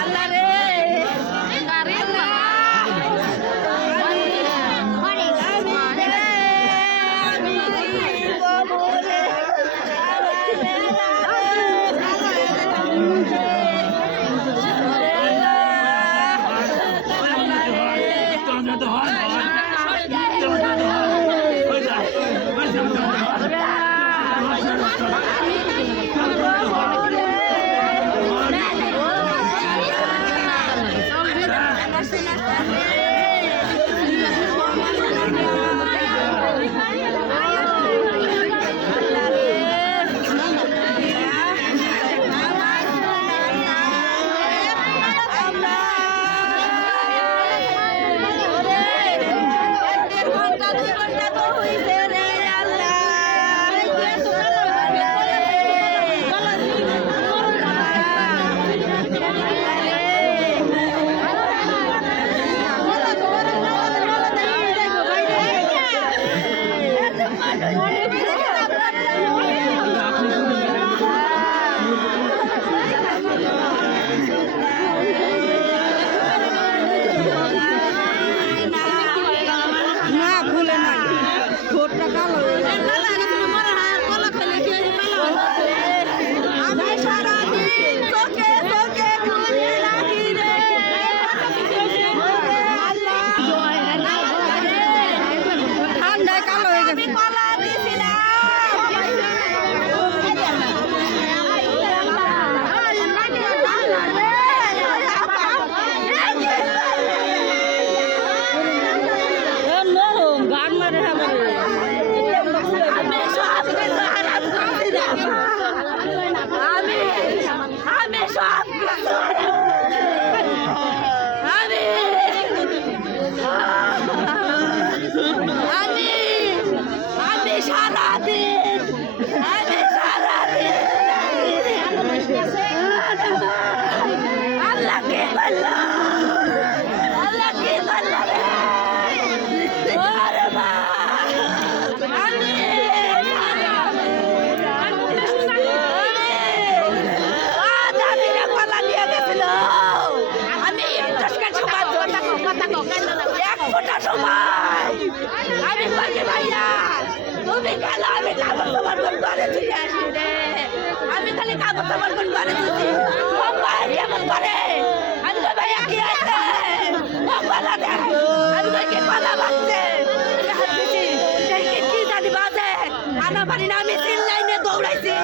আল্লাহ রে আমি বাকি ভাইয়া তুমি গেল আমি কাগজ সমর্পণ করে দিয়ে আসি রে আমি খালি কাগজ সমর্পণ করে দিচ্ছি কেমন করে আমি তো ভাইয়া কি আছে আমি কি পালা বাঁচছে কি জানি বাজে আনা পারি না আমি তিন লাইনে দৌড়াইছি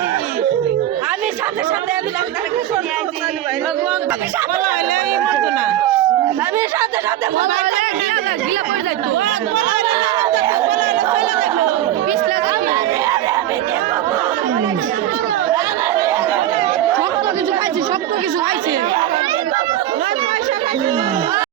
আমি সাথে সাথে আমি ডাক্তারকে শুনিয়ে আইছি আমি সাথে সাথে মোবাইলে গিলা পড়ে যাইতো শক্ত কিছু খাইছে